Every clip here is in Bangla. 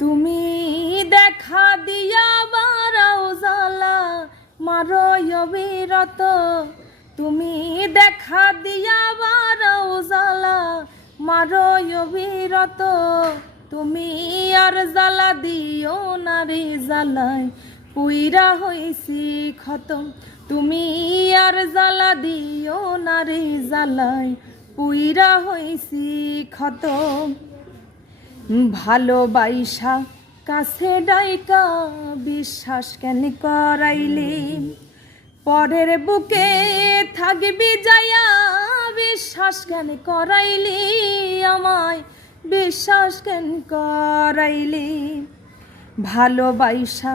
তুমি দেখা দিয়া বারাও জ্বালা মারো অবিরত। তুমি দেখা দিয়া বারাও জ্বালা মারো অবিরত। তুমি আর জ্বালা দিও নারী জ্বালায় পুইরা হইছি খতম। তুমি আর জ্বালা দিও নারী জ্বালায় পুইরা হইছি খতম। ভালোবাইসা কাছে ডাইকা বিশ্বাস কেন করাইলি? পরের বুকে থাকবি যায়া বিশ্বাস কেন করাইলি? আমায় বিশ্বাস কেন করাইলি? ভালোবাইসা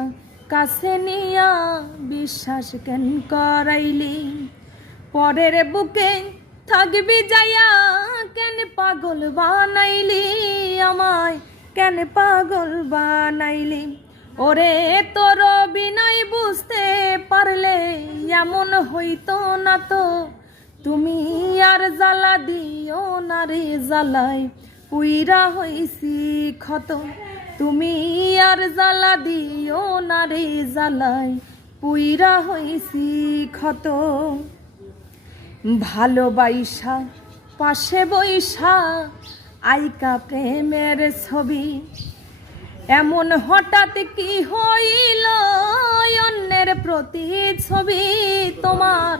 কাছে নিয়া বিশ্বাস কেন করাইলি? পরের বুকে থাকবি যায়া কেন পাগল বানাইলি? আমায় কেন পাগল বানাইলি? ওরে তোর বিনয় বুঝতে পারলে এমন হইতো না তো। তুমি আর জ্বালা দিও নারী জ্বালায় পুইরা হইছি খতম। তুমি আর জ্বালা দিও নারী জ্বালায় পুইরা হইছি খতম। ভালোবাইসা পাশে বৈশা আইকা প্রেমের ছবি, এমন হঠাৎ কি হইল? অন্যের প্রতি ছবি, তোমার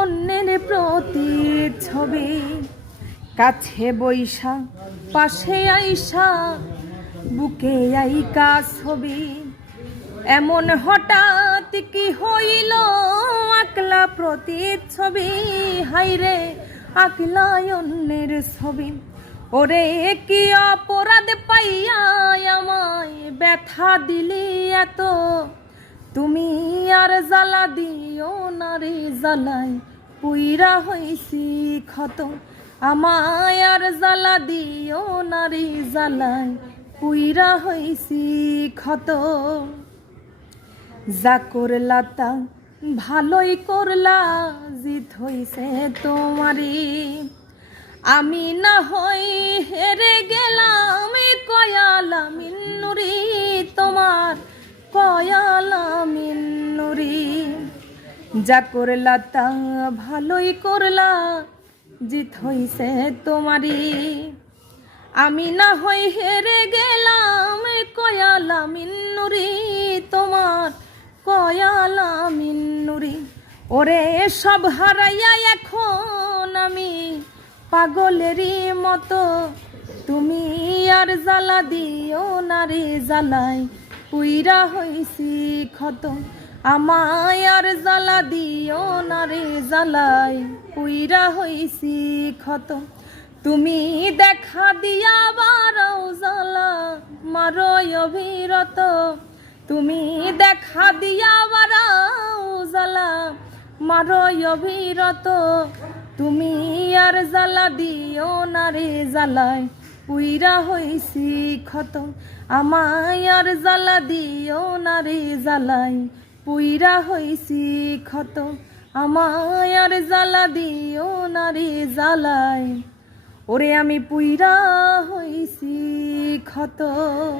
অন্যের প্রতি ছবি। কাছে বৈশা পাশে আইসা বুকে আইকা ছবি, এমন হঠাৎ কি হইল? আকলা প্রতি ছবি, হাইরে আকলা অন্যের ছবি। ওরে কি অপরাধ পাইয়া আমায় ব্যথা দিলি এত? তুমি আর জ্বালা দিও নারী জ্বালায় পুইরা হইছি খতম। আমায় আর জ্বালা দিও নারী জ্বালায় পুইরা হইছি খতম। যা করলা তা ভালোই করলা, জিত হইছে তোমারি। আমি না হই হেরে গেলাম কয়ালা মিন্নুরি, তোমার কয়ালা মিন্নুরি। যা করলা তা ভালোই করলা, জিত হইছে তোমারি। আমি না হই হেরে গেলাম কয়ালা মিন্নুরি, তোমার কয়ালা মিন্নুরি। ওরে সব হারাইয়া এখন আমি পাগলেরই মতো। তুমি আর জ্বালা দিও নারী জ্বালায় পুইরা হইছি খতম। আমায় আর জ্বালা দিও নারী জ্বালায় পুইরা হইছি খতম। তুমি দেখা দিয়া বারাও জ্বালা মারো অবিরত। তুমি দেখা দিয়া বারাও জ্বালা মারো অবিরত। তুমি আর জ্বালা দিও নারী জ্বালায় পুইরা হইছি খতম। আমায় আর জ্বালা দিও নারী জ্বালায় পুইরা হইছি খতম। আমায় আর জ্বালা দিও নারী জ্বালায় ওরে আমি পুইরা হইছি খতম।